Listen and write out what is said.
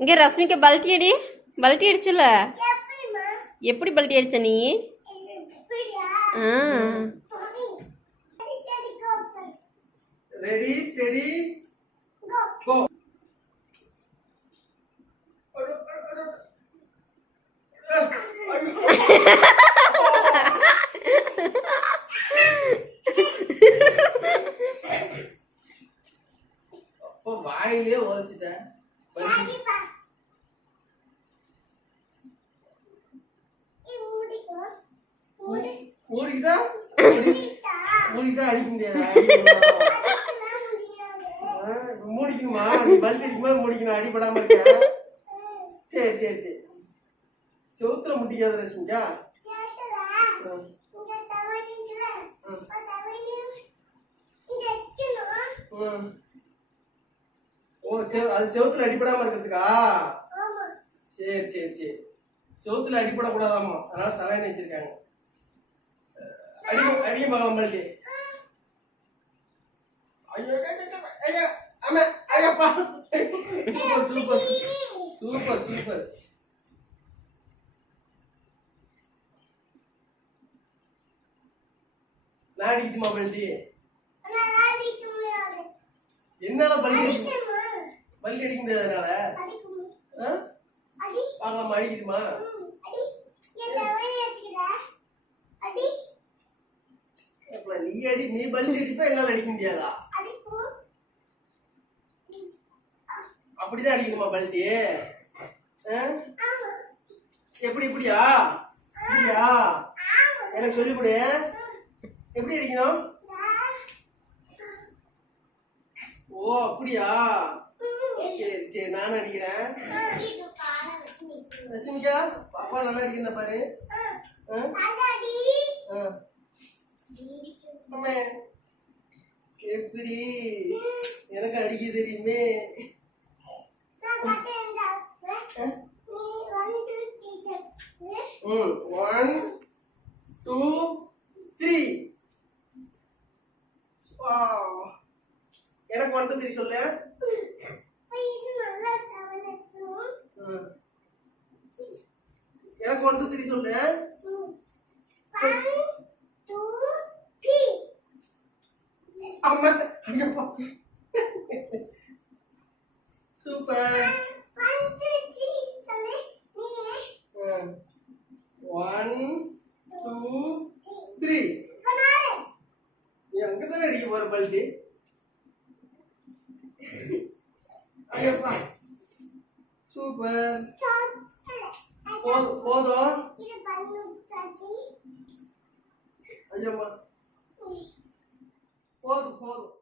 இங்க ரஷ்மிக்கு பல்ட்டி அடி. பல்ட்டி அடிச்சல. எப்படி பல்ட்டி அடிச்ச நீ? Ready steady go. அப்போ வாயிலே ஓதிச்சிட்ட. மூடிட்டா அடிக்க முடியாது. மூடிக்கணுமா? நீ பல்டி அடிக்கும்போது மூடிக்கணும், அடிபடாம இருக்க. சரி சரி சரி. செவுத்துல முட்டிக்காத ரசிங்கா. ஓ அது செவுத்துல அடிபடாம இருக்கிறதுக்கா? சரி சரி சரி. செவுத்துல அடிபடக்கூடாதாமா, அதனால தலையில வச்சிருக்காங்க. அடிக்க பார்க்கலாம் பல்டி. ஐயோ ஐயா ஆமா Ayyappa. Super super super super. நான் அடிக்குமா பல்டி? என்னால பல்டி அடிக்க முடியாதனால பார்க்கலாமா? அடிக்குமா? நீ அடி, நீ பல்டி அடிப்பா, என்னால அடிக்க முடியாதா? அப்படிதான் அடிக்கணுமா பல்டி? எப்படி இப்படியா? இப்படியா? எனக்கு சொல்லி கொடு. எப்படி அடிக்கணும்? ஓ அப்படியா? சரி சரி, நானும் அடிக்கிறேன். ரசிமிகா பாப்பா நல்லா அடிக்கிறா பாரு. எப்படி எனக்கு அடிக்க தெரியுமே. 1 2 3. எனக்கு 1 2 3 சொல்லு. எனக்கு 1 2 3 சொல்லு. 1 2 3. அம்மா ஐயப்பா. சூப்பர். 1 2 3 சொல்லு நீ. 1 2 3. நீ அங்க தான அடிக்க போற பல்டி. ஐயப்பா சூப்பர். போதும். ஐயம்மா போதும் போதும்.